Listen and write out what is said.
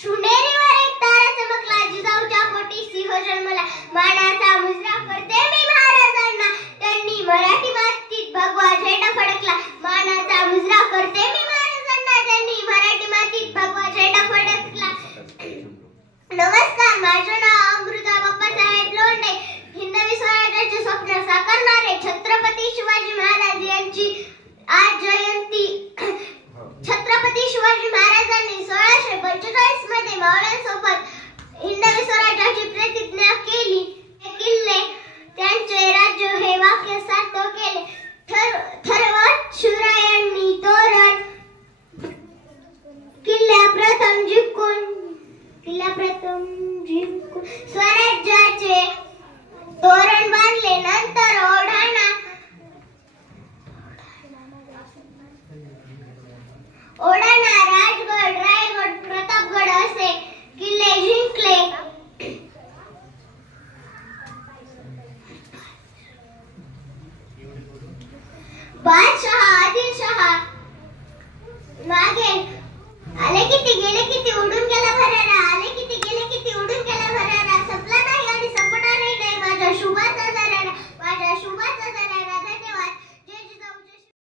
शिवनेरीवर एक तारा चमकला, जिजाऊच्या पोटी सिंह जन्मला. मानाचा मुजरा करते मी महाराजांना, त्यांनी मराठी मातीत भगवा झेंडा फडकला. मानाचा मुजरा करते मी महाराजांना, त्यांनी मराठी मातीत भगवा झेंडा फडकला. नमस्कार, माझे नाव अमृता बाप्पासाहेब लोंढे. हिंदवी स्वराज्याचे स्वप्न साकारणारे छत्रपती शिवाजी महाराज यांची आज जयंती. छत्रपती शिवाजी महाराजांनी 1645 मध्ये मावळ्यांसोबत हिंदवी स्वराज्याची प्रतिज्ञा केली. किल्ले त्यांचे राज्य हे वाक्य सार्थ केले. ठरवत शिवरायांनी तोरण किल्ल्या प्रथम जिंकून स्वराज्याचे तोरण बांधले. नंतर ओढाणा, राजगड, रायगड, प्रतापगड असे किल्ले जिंकले. बादशाह आदिलशाह